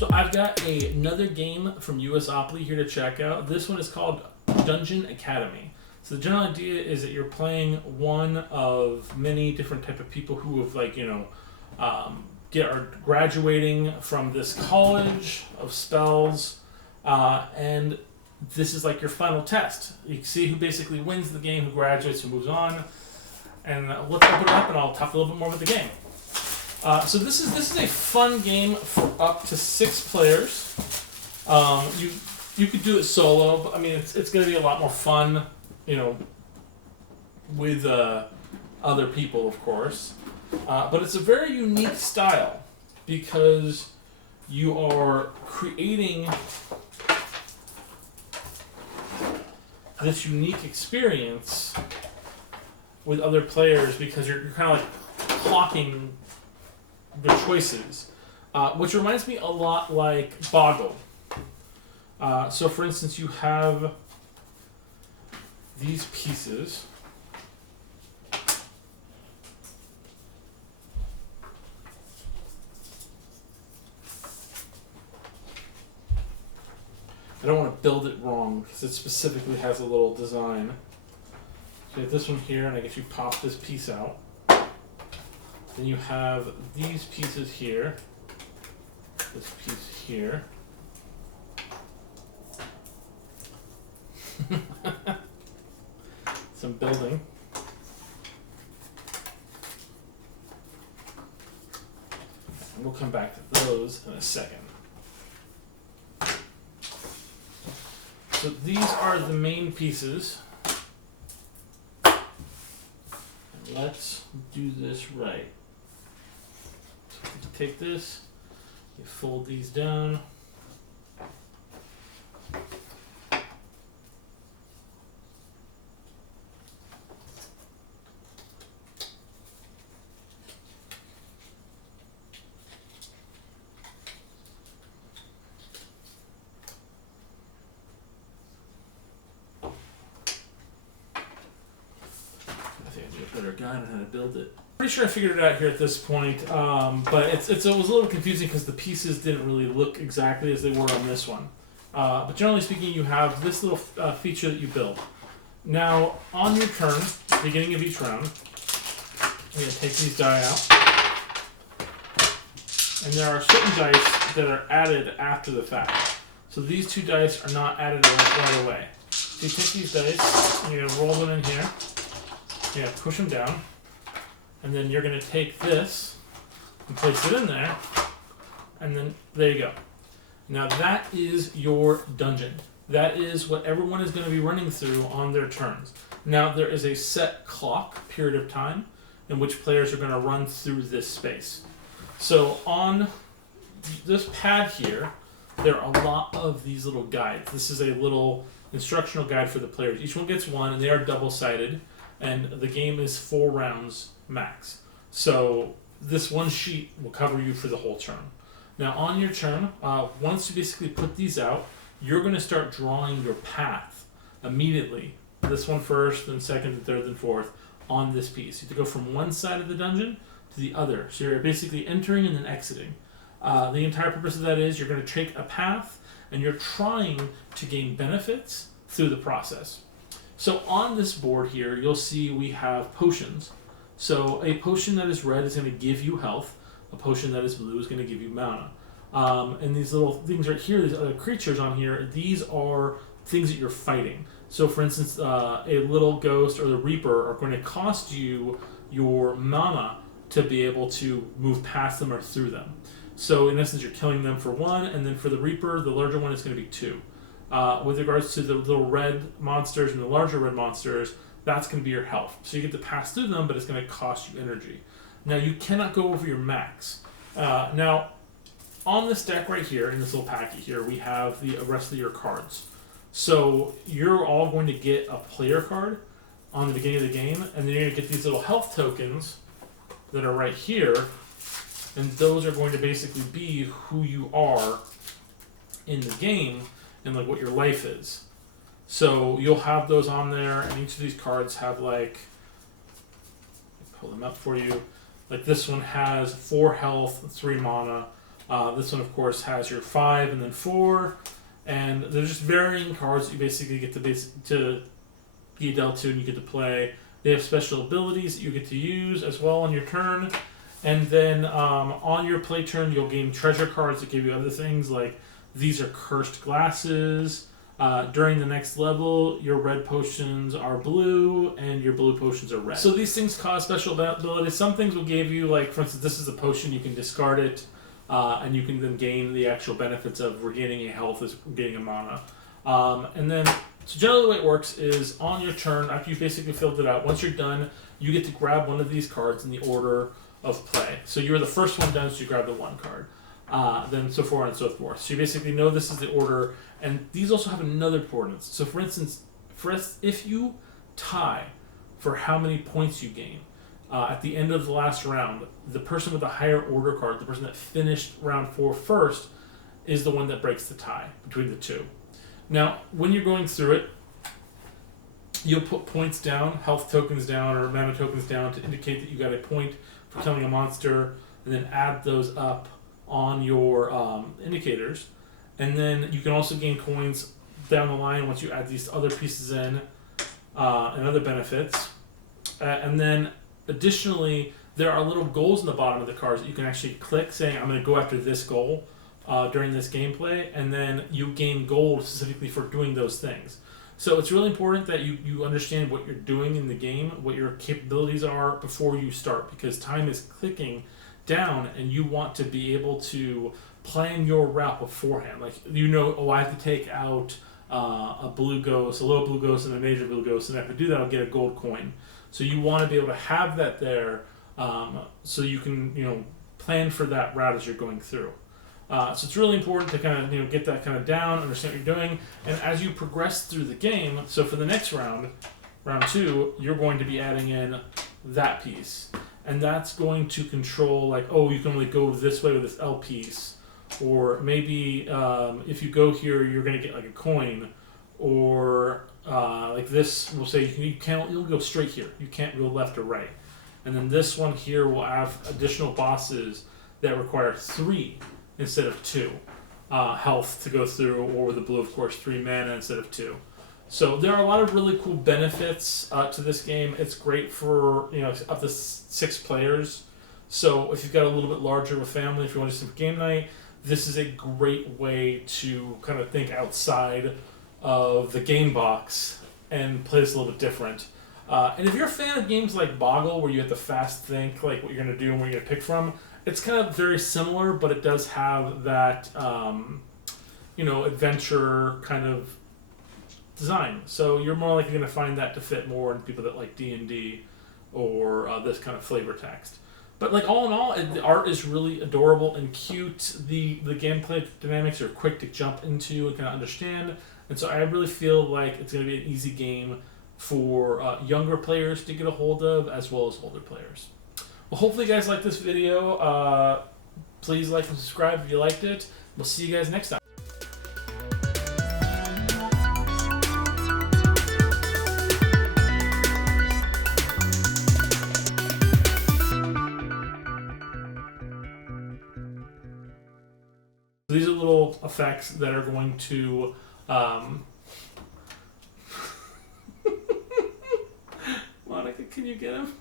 So I've got another game from USAopoly here to check out. This one is called Dungeon Academy. So the general idea is that you're playing one of many different type of people who have are graduating from this college of spells, and this is like your final test. You can see who basically wins the game, who graduates, who moves on. And let's open it up, and I'll talk a little bit more about the game. So this is a fun game for up to 6 players. You could do it solo, but I mean it's going to be a lot more fun, with other people, of course. But it's a very unique style because you are creating this unique experience with other players because you're kind of like clocking the choices, which reminds me a lot like Boggle. So for instance, you have these pieces. I don't want to build it wrong because it specifically has a little design. So you have this one here, and I guess you pop this piece out. Then you have these pieces here, this piece here. Some building. And we'll come back to those in a second. So these are the main pieces. And let's do this right. So you take this, you fold these down. Better guide on how to build it. Pretty sure I figured it out here at this point, but it was a little confusing because the pieces didn't really look exactly as they were on this one. But generally speaking, you have this little feature that you build. Now, on your turn, beginning of each round, you're going to take these die out. And there are certain dice that are added after the fact. So these 2 dice are not added right away. So you take these dice, and you're going to roll them in here. Yeah, push them down, and then you're going to take this and place it in there, and then there you go. Now that is your dungeon. That is what everyone is going to be running through on their turns. Now there is a set clock period of time in which players are going to run through this space. So on this pad here, there are a lot of these little guides. This is a little instructional guide for the players. Each one gets one, and they are double-sided. And the game is 4 rounds max. So this one sheet will cover you for the whole turn. Now on your turn, once you basically put these out, you're going to start drawing your path immediately. This one first, then second, then third, then fourth on this piece. You have to go from one side of the dungeon to the other. So you're basically entering and then exiting. The entire purpose of that is you're going to take a path and you're trying to gain benefits through the process. So on this board here, you'll see we have potions. So a potion that is red is going to give you health. A potion that is blue is going to give you mana. And these little things right here, these other creatures on here, these are things that you're fighting. So for instance, a little ghost or the Reaper are going to cost you your mana to be able to move past them or through them. So in essence, you're killing them for 1, and then for the Reaper, the larger one is going to be 2. With regards to the little red monsters and the larger red monsters, that's going to be your health. So you get to pass through them, but it's going to cost you energy. Now, you cannot go over your max. Now, on this deck right here, in this little packet here, we have the rest of your cards. So you're all going to get a player card on the beginning of the game, and then you're going to get these little health tokens that are right here, and those are going to basically be who you are in the game and like what your life is. So you'll have those on there, and each of these cards have like, pull them up for you. Like this one has 4 health, 3 mana. This one, of course, has your 5 and then 4, and there's just varying cards that you basically get to be dealt to and you get to play. They have special abilities that you get to use as well on your turn, and then on your play turn, you'll gain treasure cards that give you other things like these are cursed glasses. During the next level, your red potions are blue and your blue potions are red. So these things cause special abilities. Some things will give you, like, for instance, this is a potion, you can discard it, and you can then gain the actual benefits of regaining a health as gaining a mana. And then, so generally the way it works is on your turn, after you've basically filled it out, once you're done, you get to grab one of these cards in the order of play. So you're the first one done, so you grab the 1 card. Then so forth and so forth. So you basically know this is the order, and these also have another importance. So for instance, if you tie for how many points you gain at the end of the last round, the person with the higher order card, the person that finished round 4 first, is the one that breaks the tie between the two. Now, when you're going through it, you'll put points down, health tokens down, or mana tokens down to indicate that you got a point for killing a monster, and then add those up on your indicators. And then you can also gain coins down the line once you add these other pieces in and other benefits. And then additionally, there are little goals in the bottom of the cards that you can actually click saying, I'm going to go after this goal during this gameplay, and then you gain gold specifically for doing those things. So it's really important that you understand what you're doing in the game, what your capabilities are before you start, because time is clicking down and you want to be able to plan your route beforehand. Like, I have to take out a blue ghost, a low blue ghost, and a major blue ghost, and if I do that, I'll get a gold coin. So you want to be able to have that there, so you can plan for that route as you're going through. So it's really important to kind of get that kind of down, understand what you're doing, and as you progress through the game. So for the next round 2, you're going to be adding in that piece, and that's going to control, like, oh, you can only go this way with this L piece, or maybe if you go here, you're going to get like a coin, or like this will say you'll go straight here. You can't go left or right. And then this one here will have additional bosses that require 3 instead of 2 health to go through, or with the blue, of course, 3 mana instead of 2. So there are a lot of really cool benefits to this game. It's great for up to 6 players. So if you've got a little bit larger of a family, if you want to do some game night, this is a great way to kind of think outside of the game box and play this a little bit different. And if you're a fan of games like Boggle, where you have to fast think like what you're going to do and where you're going to pick from, it's kind of very similar, but it does have that adventure kind of design. So you're more likely going to find that to fit more in people that like D&D or this kind of flavor text. But like all in all, the art is really adorable and cute. The gameplay dynamics are quick to jump into and kind of understand. And so I really feel like it's going to be an easy game for younger players to get a hold of, as well as older players. Well, hopefully you guys liked this video. Please like and subscribe if you liked it. We'll see you guys next time. These are little effects that are going to Monica, can you get him?